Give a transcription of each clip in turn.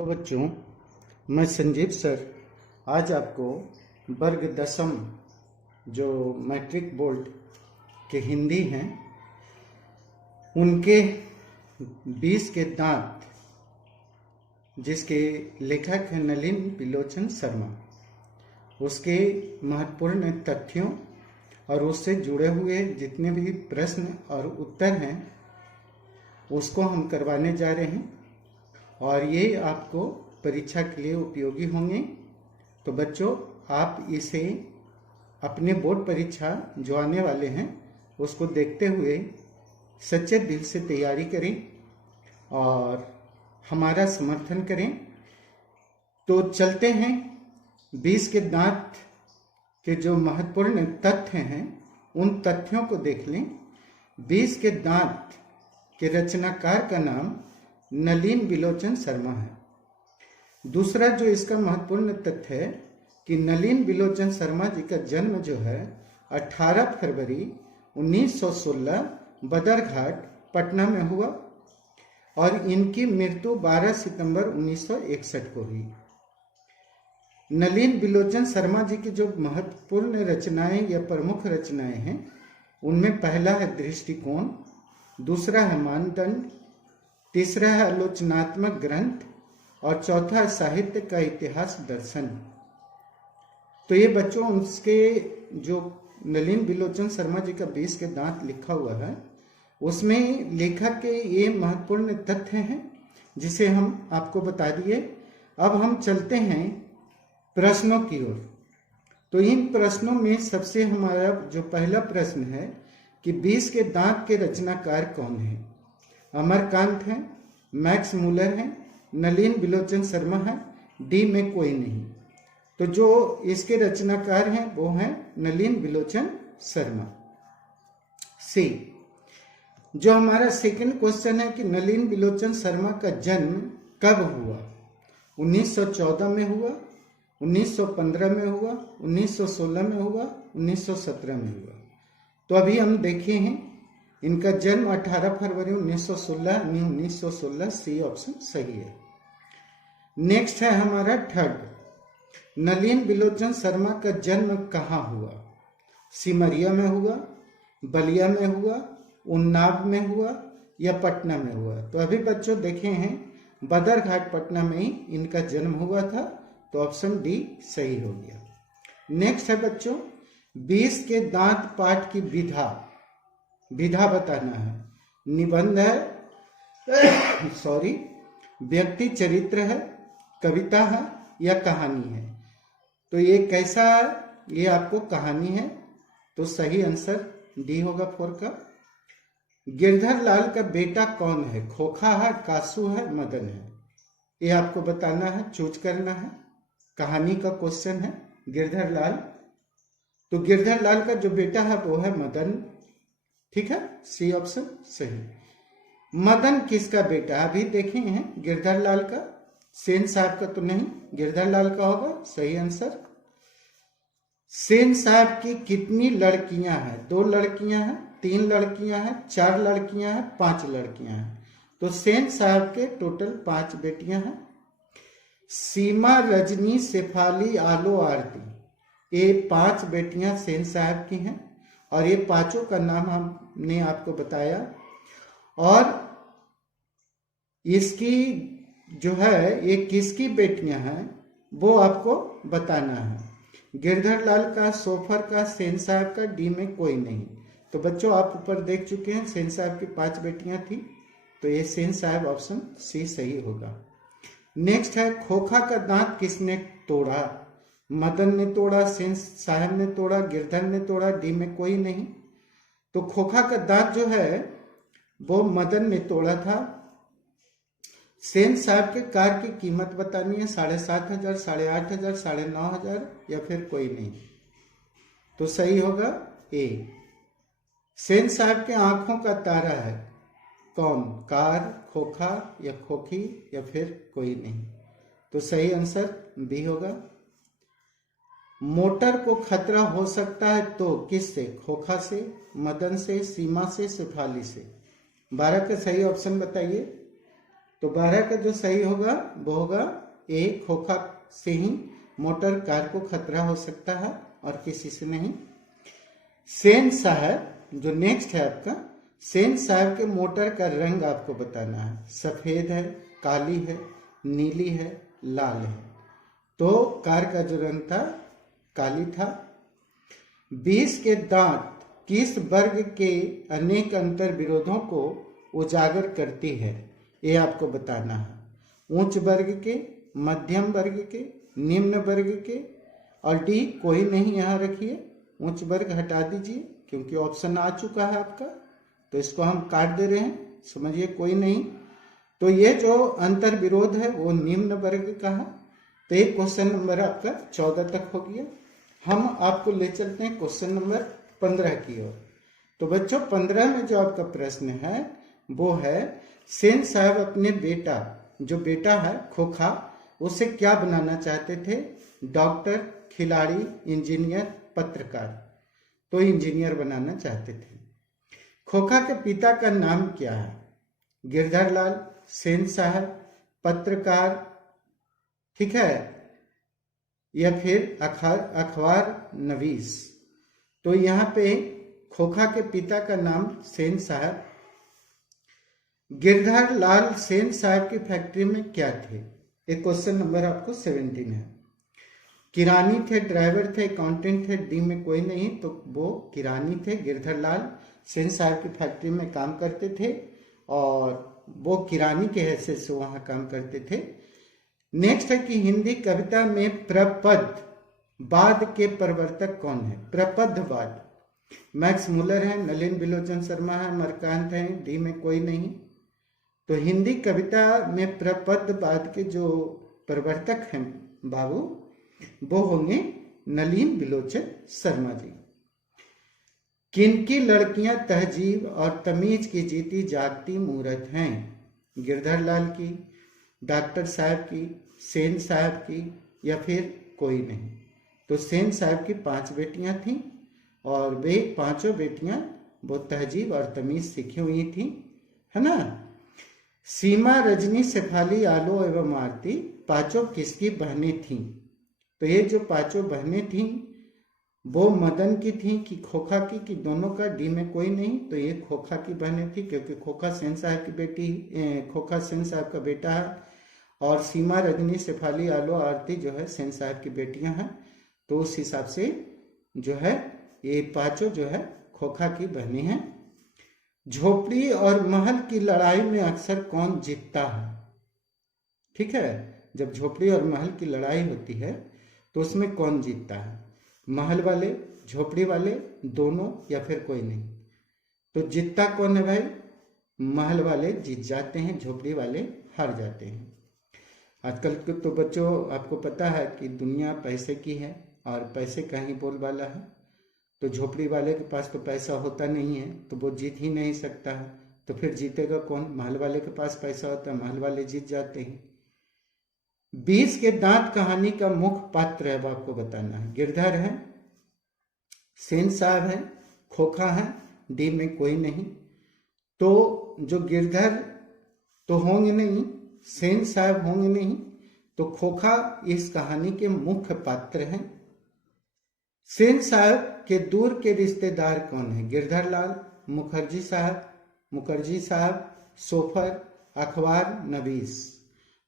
तो बच्चों, मैं संजीव सर आज आपको वर्ग दसम जो मैट्रिक बोर्ड के हिंदी हैं उनके 20 के दांत जिसके लेखक हैं नलिन बिलोचन शर्मा, उसके महत्वपूर्ण तथ्यों और उससे जुड़े हुए जितने भी प्रश्न और उत्तर हैं उसको हम करवाने जा रहे हैं और ये आपको परीक्षा के लिए उपयोगी होंगे। तो बच्चों, आप इसे अपने बोर्ड परीक्षा जो आने वाले हैं उसको देखते हुए सच्चे दिल से तैयारी करें और हमारा समर्थन करें। तो चलते हैं 20 के दांत के जो महत्वपूर्ण तथ्य हैं उन तथ्यों को देख लें। 20 के दांत के रचनाकार का नाम नलिन बिलोचन शर्मा है। दूसरा जो इसका महत्वपूर्ण तथ्य है कि नलिन बिलोचन शर्मा जी का जन्म जो है 18 फरवरी 1916 बदरघाट पटना में हुआ और इनकी मृत्यु 12 सितंबर 1961 को हुई। नलिन बिलोचन शर्मा जी की जो महत्वपूर्ण रचनाएं या प्रमुख रचनाएं हैं उनमें पहला है दृष्टिकोण, दूसरा है मानदंड, तीसरा है आलोचनात्मक ग्रंथ और चौथा है साहित्य का इतिहास दर्शन। तो ये बच्चों उसके जो नलिन बिलोचन शर्मा जी का 20 के दांत लिखा हुआ है उसमें लेखक के ये महत्वपूर्ण तथ्य हैं जिसे हम आपको बता दिए। अब हम चलते हैं प्रश्नों की ओर। तो इन प्रश्नों में सबसे हमारा जो पहला प्रश्न है कि 20 के दांत के रचनाकार कौन है? अमरकांत है, मैक्स मूलर है, नलिन बिलोचन शर्मा है, डी में कोई नहीं। तो जो इसके रचनाकार हैं वो हैं नलिन बिलोचन शर्मा। सी जो हमारा सेकंड क्वेश्चन है कि नलिन बिलोचन शर्मा का जन्म कब हुआ? 1914 में हुआ, 1915 में हुआ, 1916 में हुआ, 1917 में हुआ। तो अभी हम देखे हैं इनका जन्म 18 फरवरी 1916 सी ऑप्शन सही है। नेक्स्ट है हमारा थर्ड, नलिन बिलोचन शर्मा का जन्म कहाँ हुआ? सिमरिया में हुआ, बलिया में हुआ, उन्नाव में हुआ या पटना में हुआ? तो अभी बच्चों देखे हैं बदरघाट पटना में ही इनका जन्म हुआ था, तो ऑप्शन डी सही हो गया। नेक्स्ट है बच्चों 20 के दांत पाठ की विधा बताना है। निबंध है सॉरी व्यक्ति चरित्र है, कविता है या कहानी है? तो ये कैसा? ये आपको कहानी है, तो सही आंसर डी होगा 4 का। गिरधर लाल का बेटा कौन है? खोखा है, कासू है, मदन है? ये आपको बताना है, चूज करना है। कहानी का क्वेश्चन है गिरधर लाल, तो गिरधर लाल का जो बेटा है वो है मदन। ठीक है, सी ऑप्शन सही। मदन किसका बेटा? अभी देखे हैं गिरधर लाल का, सेन साहब का तो नहीं, गिरधर लाल का होगा सही आंसर। सेन साहब की कितनी लड़कियां हैं? 2 लड़कियां हैं, 3 लड़कियां हैं, 4 लड़कियां हैं, 5 लड़कियां हैं? तो सेन साहब के टोटल 5 बेटियां हैं। सीमा, रजनी, शेफाली, आलो, आरती, ये 5 बेटियां सेन साहब की हैं और ये पांचों का नाम हमने आपको बताया। और इसकी जो है ये किसकी बेटियां हैं वो आपको बताना है। गिरधर लाल का, सोफर का, सेन साहब का, डी में कोई नहीं। तो बच्चों आप ऊपर देख चुके हैं सेन साहब की 5 बेटियां थी, तो ये सेन साहब ऑप्शन सी सही होगा। नेक्स्ट है खोखा का दांत किसने तोड़ा? मदन ने तोड़ा, सेन साहब ने तोड़ा, गिरधर ने तोड़ा, डी में कोई नहीं। तो खोखा का दांत जो है वो मदन ने तोड़ा था। सेन साहब के कार की कीमत बतानी है, 7,500, 8,500, 9,500 या फिर कोई नहीं? तो सही होगा ए। सेन साहब के आंखों का तारा है कौन? कार, खोखा या खोखी या फिर कोई नहीं? तो सही आंसर बी होगा। मोटर को खतरा हो सकता है तो किससे? खोखा से, मदन से, सीमा से, शेफाली से? 12 का सही ऑप्शन बताइए। तो 12 का जो सही होगा वो होगा ए, खोखा से ही मोटर कार को खतरा हो सकता है और किसी से नहीं। सेन साहब जो नेक्स्ट है आपका, सेन साहब के मोटर का रंग आपको बताना है। सफेद है, काली है, नीली है, लाल है। तो कार का जो रंग था काली था। 20 के दांत किस वर्ग के अनेक अंतर विरोधों को उजागर करती है, ये आपको बताना है। उच्च वर्ग के, मध्यम वर्ग के, निम्न वर्ग के, और डी कोई नहीं यहाँ रखिए, उच्च वर्ग हटा दीजिए क्योंकि ऑप्शन आ चुका है आपका, तो इसको हम काट दे रहे हैं, समझिए कोई नहीं। तो ये जो अंतर विरोध है वो निम्न वर्ग का है। तो ये क्वेश्चन नंबर आपका 14 तक हो गया। हम आपको ले चलते हैं क्वेश्चन नंबर 15 की ओर। तो बच्चों 15 में जो आपका प्रश्न है वो है, सेन साहब अपने बेटा, जो बेटा है खोखा, उसे क्या बनाना चाहते थे? डॉक्टर, खिलाड़ी, इंजीनियर, पत्रकार। तो इंजीनियर बनाना चाहते थे। खोखा के पिता का नाम क्या है? गिरधर लाल, सेन साहब, पत्रकार, ठीक है, या फिर अखबार नवीस। तो यहाँ पे खोखा के पिता का नाम सेन साहब। गिरधर लाल सेन साहब की फैक्ट्री में क्या थे? एक क्वेश्चन नंबर आपको 17 है। किरानी थे, ड्राइवर थे, अकाउंटेंट थे, डी में कोई नहीं, तो वो किरानी थे। गिरधर लाल सेन साहब की फैक्ट्री में काम करते थे और वो किरानी के हैसियत से वहां काम करते थे। नेक्स्ट है कि हिंदी कविता में प्रपद वाद के प्रवर्तक कौन है? प्रपदवाद, मैक्स मुलर है, नलिन बिलोचन शर्मा है, मरकांत है, डी में कोई नहीं। तो हिंदी कविता में प्रपदवाद के जो प्रवर्तक हैं बाबू, वो होंगे नलिन बिलोचन शर्मा जी। किनकी लड़कियां तहजीब और तमीज की जीती जागती मूरत हैं? गिरधर लाल की, डॉक्टर साहब की, सेन साहब की, या फिर कोई नहीं। तो सेन साहब की 5 बेटियां थीं और वे 5 बेटियां वो तहजीब और तमीज सीखी हुई थी, है ना। सीमा, रजनी, शेफाली, आलो एवं आरती 5 किसकी बहनें थीं? तो ये जो 5 बहनें थीं वो मदन की थी कि खोखा की, कि दोनों का? डी में कोई नहीं। तो ये खोखा की बहनें थी क्योंकि खोखा सेन साहब की बेटी, खोखा सेन साहब का बेटा है, और सीमा, रजनी, शेफाली, आलो, आरती जो है सेन साहब की बेटियां हैं। तो उस हिसाब से जो है ये 5 जो है खोखा की बहनें हैं। झोपड़ी और महल की लड़ाई में अक्सर कौन जीतता है? ठीक है, जब झोपड़ी और महल की लड़ाई होती है तो उसमें कौन जीतता है? महल वाले, झोपड़ी वाले, दोनों, या फिर कोई नहीं? तो जीतता कौन है भाई? महल वाले जीत जाते हैं, झोपड़ी वाले हार जाते हैं। आजकल तो बच्चों आपको पता है कि दुनिया पैसे की है और पैसे का ही बोलबाला है। तो झोपड़ी वाले के पास तो पैसा होता नहीं है तो वो जीत ही नहीं सकता है, तो फिर जीतेगा कौन? महल वाले के पास पैसा होता है, महल वाले जीत जाते हैं। 20 के दांत कहानी का मुख्य पात्र है, वो आपको बताना है। गिरधर है, सेन साहब है, खोखा है, डी में कोई नहीं। तो जो गिरधर तो होंगे नहीं, सेन साहब होंगे नहीं, तो खोखा इस कहानी के मुख्य पात्र हैं। सेन साहब के दूर के रिश्तेदार कौन है? गिरधर लाल, मुखर्जी साहब, सोफर, अखबार नवीस।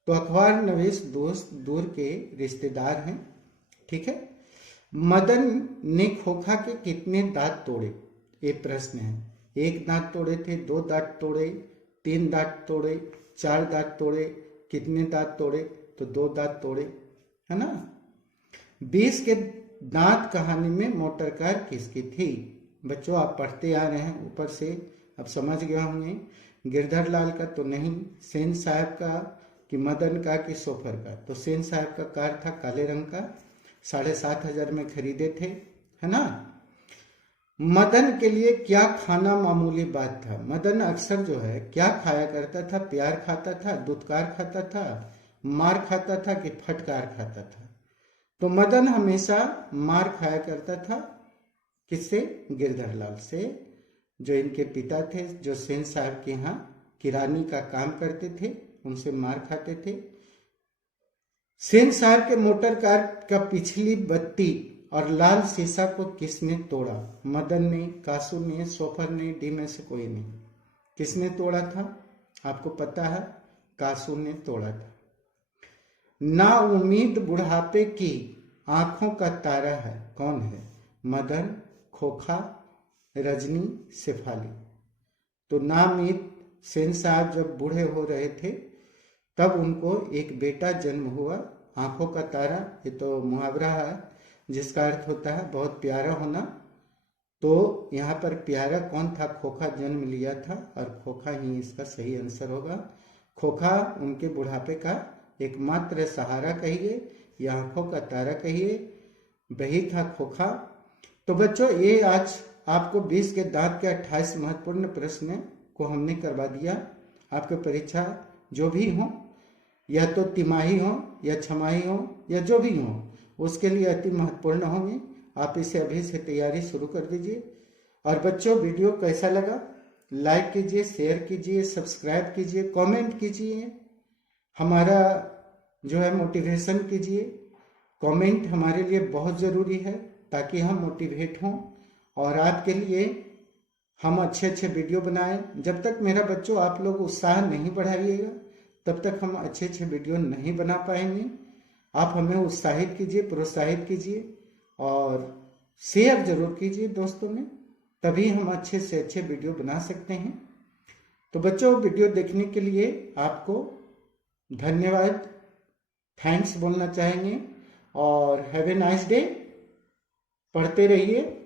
तो अखबार नवीस दोस्त दूर के रिश्तेदार हैं, ठीक है। मदन ने खोखा के कितने दांत तोड़े? ये प्रश्न है। 1 दांत तोड़े थे, 2 दांत तोड़े, 3 दांत तोड़े, 4 दांत तोड़े, कितने दांत तोड़े? तो 2 दांत तोड़े, है ना। 20 के दांत कहानी में मोटर कार किसकी थी? बच्चों आप पढ़ते आ रहे हैं ऊपर से, अब समझ गए होंगे। गिरधर लाल का तो नहीं, सेन साहब का कि मदन का कि सोफर का? तो सेन साहब का कार था काले रंग का, 7,500 में खरीदे थे, है ना। मदन के लिए क्या खाना मामूली बात था? मदन अक्सर जो है क्या खाया करता था? प्यार खाता था, दुत्कार खाता था, मार खाता था कि फटकार खाता था? तो मदन हमेशा मार खाया करता था। किससे? गिरधर लाल से, जो इनके पिता थे, जो सेन साहब के यहाँ किरानी का काम करते थे उनसे मार खाते थे। शहंशाह के मोटर कार का पिछली बत्ती और लाल शीशा को किसने तोड़ा? मदन ने, कासू ने, सोफर ने, डी में से कोई नहीं। किसने तोड़ा था? आपको पता है, कासू ने तोड़ा था। ना उम्मीद बुढ़ापे की आंखों का तारा है, कौन है? मदन, खोखा, रजनी, शेफाली। तो ना उम्मीद शहंशाह जब बूढ़े हो रहे थे तब उनको एक बेटा जन्म हुआ। आंखों का तारा, ये तो मुहावरा है जिसका अर्थ होता है बहुत प्यारा होना। तो यहाँ पर प्यारा कौन था? खोखा जन्म लिया था और खोखा ही इसका सही आंसर होगा। खोखा उनके बुढ़ापे का एकमात्र सहारा कहिए या आंखों का तारा कहिए, वही था खोखा। तो बच्चों, ये आज आपको 20 के दांत के 28 महत्वपूर्ण प्रश्न को हमने करवा दिया। आपके परीक्षा जो भी हो, या तो तिमाही हो या छमाही हो या जो भी हो, उसके लिए अति महत्वपूर्ण होंगे। आप इसे अभी से तैयारी शुरू कर दीजिए। और बच्चों, वीडियो कैसा लगा लाइक कीजिए, शेयर कीजिए, सब्सक्राइब कीजिए, कमेंट कीजिए, हमारा जो है मोटिवेशन कीजिए। कमेंट हमारे लिए बहुत ज़रूरी है ताकि हम मोटिवेट हों और आपके लिए हम अच्छे अच्छे वीडियो बनाएं। जब तक मेरा बच्चों आप लोग उत्साह नहीं बढ़ाइएगा तब तक हम अच्छे अच्छे वीडियो नहीं बना पाएंगे। आप हमें उत्साहित कीजिए, प्रोत्साहित कीजिए और शेयर जरूर कीजिए दोस्तों में, तभी हम अच्छे से अच्छे वीडियो बना सकते हैं। तो बच्चों, वीडियो देखने के लिए आपको धन्यवाद, थैंक्स बोलना चाहेंगे और हैव ए नाइस डे। पढ़ते रहिए।